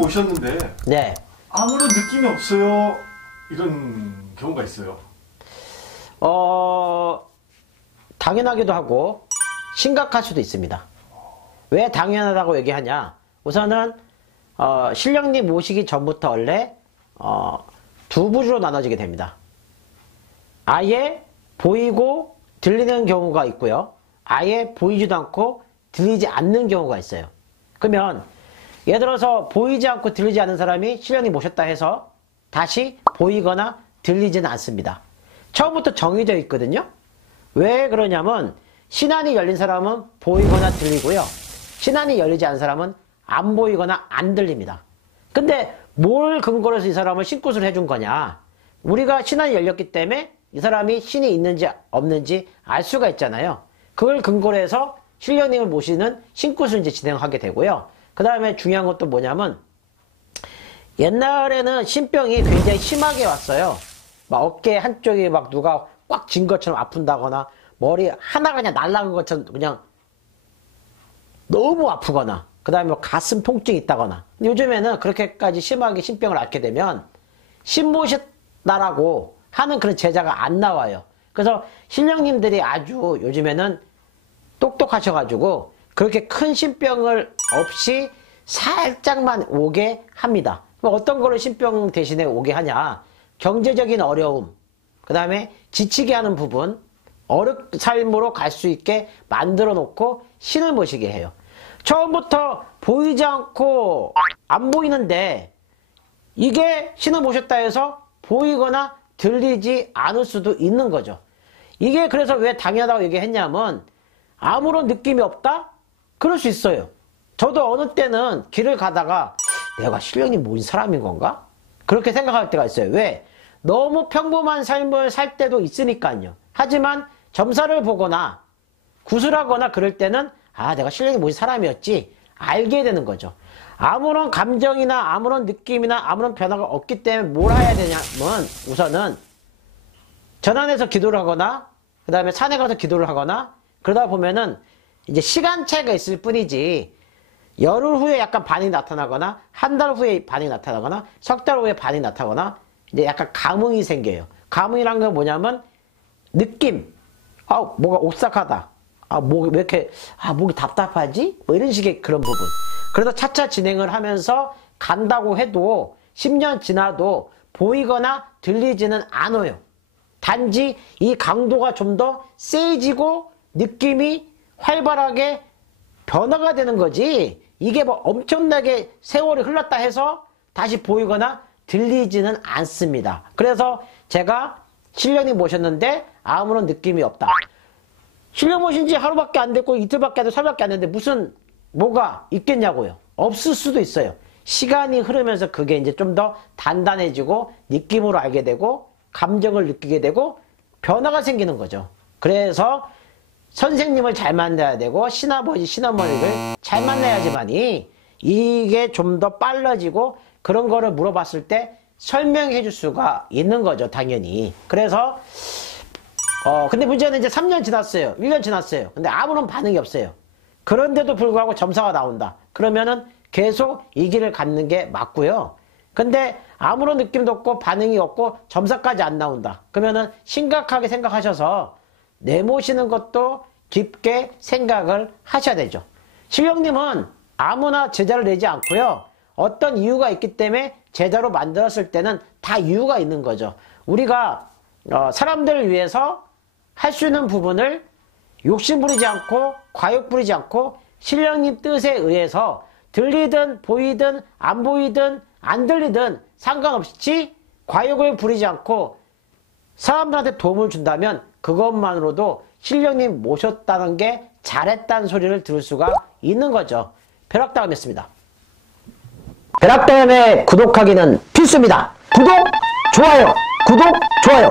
모셨는데 네. 아무런 느낌이 없어요. 이런 경우가 있어요. 당연하기도 하고 심각할 수도 있습니다. 왜 당연하다고 얘기하냐? 우선은 신령님 모시기 전부터 원래 두 부류로 나눠지게 됩니다. 아예 보이고 들리는 경우가 있고요. 아예 보이지도 않고 들리지 않는 경우가 있어요. 그러면 예를 들어서 보이지 않고 들리지 않는 사람이 신령님 모셨다 해서 다시 보이거나 들리지는 않습니다. 처음부터 정해져 있거든요. 왜 그러냐면 신안이 열린 사람은 보이거나 들리고요. 신안이 열리지 않은 사람은 안 보이거나 안 들립니다. 근데 뭘 근거로 해서 이 사람을 신굿을 해준 거냐? 우리가 신안이 열렸기 때문에 이 사람이 신이 있는지 없는지 알 수가 있잖아요. 그걸 근거로 해서 신령님을 모시는 신굿을 이제 진행하게 되고요. 그 다음에 중요한 것도 뭐냐면 옛날에는 신병이 굉장히 심하게 왔어요. 막 어깨 한쪽이 막 누가 꽉 쥔 것처럼 아픈다거나 머리 하나가 그냥 날아간 것처럼 그냥 너무 아프거나 그 다음에 가슴 통증이 있다거나. 요즘에는 그렇게까지 심하게 신병을 앓게 되면 신모셨다라고 하는 그런 제자가 안 나와요. 그래서 신령님들이 아주 요즘에는 똑똑하셔가지고 그렇게 큰 신병을 없이 살짝만 오게 합니다. 어떤 거를 신병 대신에 오게 하냐? 경제적인 어려움, 그 다음에 지치게 하는 부분, 삶으로 갈 수 있게 만들어 놓고 신을 모시게 해요. 처음부터 보이지 않고 안 보이는데 이게 신을 모셨다 해서 보이거나 들리지 않을 수도 있는 거죠. 이게 그래서 왜 당연하다고 얘기했냐면 아무런 느낌이 없다? 그럴 수 있어요. 저도 어느 때는 길을 가다가 내가 신령님 모신 사람인 건가? 그렇게 생각할 때가 있어요. 왜? 너무 평범한 삶을 살 때도 있으니까요. 하지만 점사를 보거나 구슬하거나 그럴 때는 아, 내가 신령님 모신 사람이었지 알게 되는 거죠. 아무런 감정이나 아무런 느낌이나 아무런 변화가 없기 때문에 뭘 해야 되냐면 우선은 전환해서 기도를 하거나 그 다음에 산에 가서 기도를 하거나 그러다 보면은 이제 시간 차이가 있을 뿐이지 열흘 후에 약간 반응이 나타나거나 한 달 후에 반응이 나타나거나 석 달 후에 반응이 나타나거나 이제 약간 감흥이 생겨요. 감흥이란 건 뭐냐면 느낌. 뭐가 오싹하다. 왜 이렇게 목이 답답하지? 뭐 이런 식의 그런 부분. 그래서 차차 진행을 하면서 간다고 해도 10년 지나도 보이거나 들리지는 않아요. 단지 이 강도가 좀 더 세지고 느낌이 활발하게 변화가 되는 거지 이게 뭐 엄청나게 세월이 흘렀다 해서 다시 보이거나 들리지는 않습니다. 그래서 제가 신령님 모셨는데 아무런 느낌이 없다. 신령 모신 지 하루밖에 안 됐고 이틀밖에 안 됐고 살밖에 안 됐는데 무슨 뭐가 있겠냐고요. 없을 수도 있어요. 시간이 흐르면서 그게 이제 좀 더 단단해지고 느낌으로 알게 되고 감정을 느끼게 되고 변화가 생기는 거죠. 그래서 선생님을 잘 만나야 되고 신아버지 신어머니를 잘 만나야지만이 이게 좀 더 빨라지고 그런 거를 물어봤을 때 설명해 줄 수가 있는 거죠. 당연히. 그래서 근데 문제는 이제 3년 지났어요. 1년 지났어요. 근데 아무런 반응이 없어요. 그런데도 불구하고 점사가 나온다. 그러면은 계속 이 길을 갖는 게 맞고요. 근데 아무런 느낌도 없고 반응이 없고 점사까지 안 나온다. 그러면은 심각하게 생각하셔서 내모시는 것도 깊게 생각을 하셔야 되죠. 신령님은 아무나 제자를 내지 않고요. 어떤 이유가 있기 때문에 제자로 만들었을 때는 다 이유가 있는 거죠. 우리가 사람들을 위해서 할 수 있는 부분을 욕심 부리지 않고 과욕 부리지 않고 신령님 뜻에 의해서 들리든 보이든 안 보이든 안 들리든 상관없이 과욕을 부리지 않고 사람들한테 도움을 준다면 그것만으로도 신령님 모셨다는 게 잘했다는 소리를 들을 수가 있는 거죠. 벼락다음이었습니다. 벼락다음에 구독하기는 필수입니다. 구독, 좋아요, 구독, 좋아요.